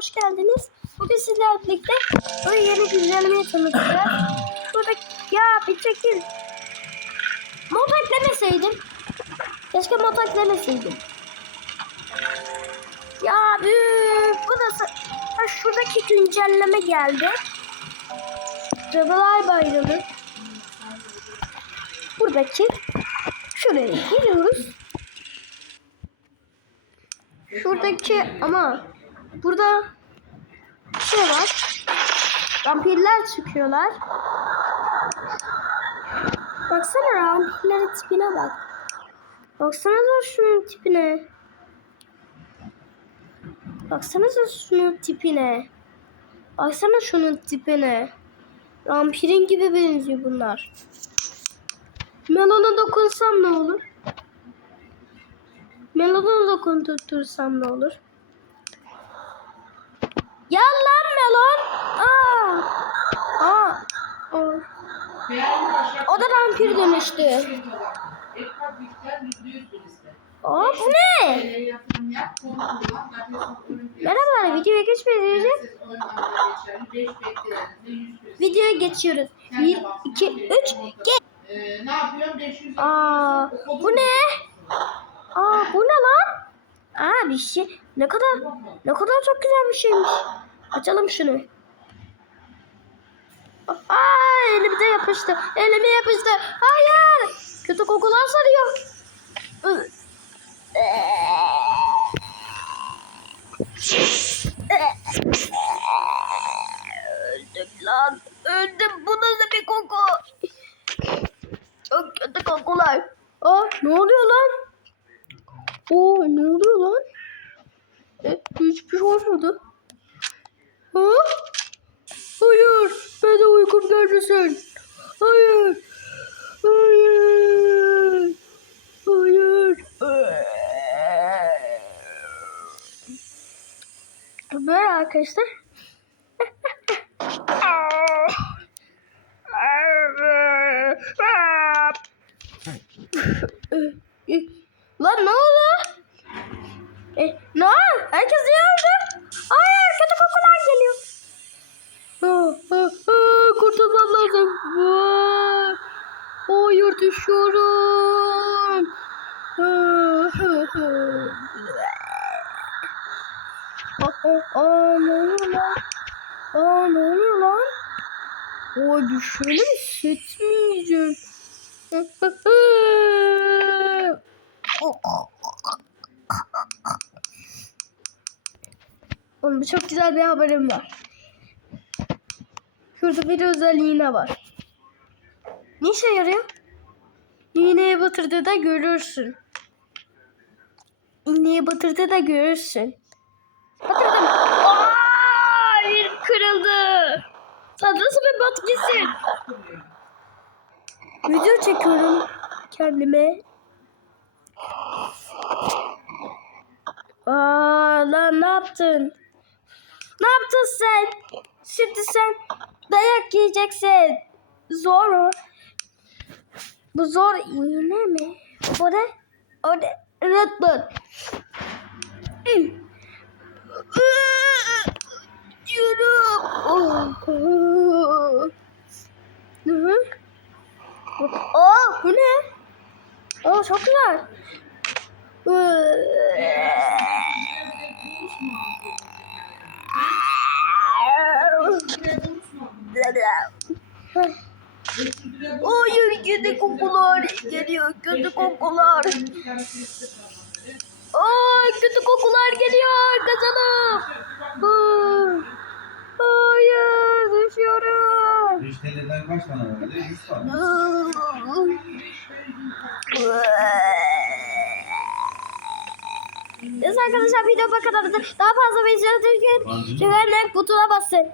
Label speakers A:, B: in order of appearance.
A: hoş geldiniz. Bugün sizlerle birlikte böyle yeni güncellemeyi tanıtacağız. Burada ya bir çekil. Mod eklemeseydim. Keşke mod eklemeseydim. Ya büyük. Bu da ha, şuradaki güncelleme geldi. Cadılar Bayramı. Buradaki şuraya giriyoruz. Şuradaki ama burada şey var. Vampirler çıkıyorlar. Baksana vampirlerin tipine bak. Baksanıza şunun tipine. Baksanıza şunun tipine. Baksana şunun tipine. Vampirin gibi benziyor bunlar. Melona dokunsam ne olur? Melona dokundursam ne olur? Ya lan melon. Aa. Aa. Aa. Da vampir dönüştü. Bu ne? Merhabalar videoya geçmeden videoya geçiyoruz. 1, 2, 3, geç.
B: Ne yapıyorum? 500
A: Aa, bu ne? Aa, bu ne lan? Aa, bir şey. Ne kadar ne kadar çok güzel bir şeymiş. Açalım şunu. Aa, elimde yapıştı. Elime yapıştı. Hayır. Kötü kokular sarıyor. Öldüm lan. Öldüm. Bu nasıl bir koku? Çok kötü kokular. Aa ne oluyor lan? Oo ne oluyor lan? E, hiçbir şey olmadı. Ha? Hayır. Ben de uykum gelmesin. Hayır. Hayır. Hayır. Böyle arkadaşlar. Lan ne oldu? E, ne oldu? Herkes öldü? Hayır kötü kokular geliyor. Ah, ah, düşüyorum. Oluyor lan? Oluyor lan? Oy bir şeyler hissetmeyeceğim. Oğlum çok güzel bir haberim var. Şurada bir özelliğine var. Ne işe yarıyor? İğneye batırdı da görürsün. İğneye batırdı da görürsün. Batırdım. Aa, bir kırıldı. Sen nasıl bir bat? Video çekiyorum kendime. Aa, lan ne yaptın? Ne yaptın sen? Şimdi sen dayak yiyeceksin. Zor. Bu zor iğne mi? O ne? O ne? Red Bull. Diyorum. Aa, bu ne? Aa, çok güzel. Hayır kötü kokular geliyor kötü kokular. Aa kötü kokular geliyor kazanım. Hayır düşüyorum.
C: Müşteriden kaç tane vardı? 100 tane.
A: Evet arkadaşlar video bu kadardı. Daha fazla video için like butona basın.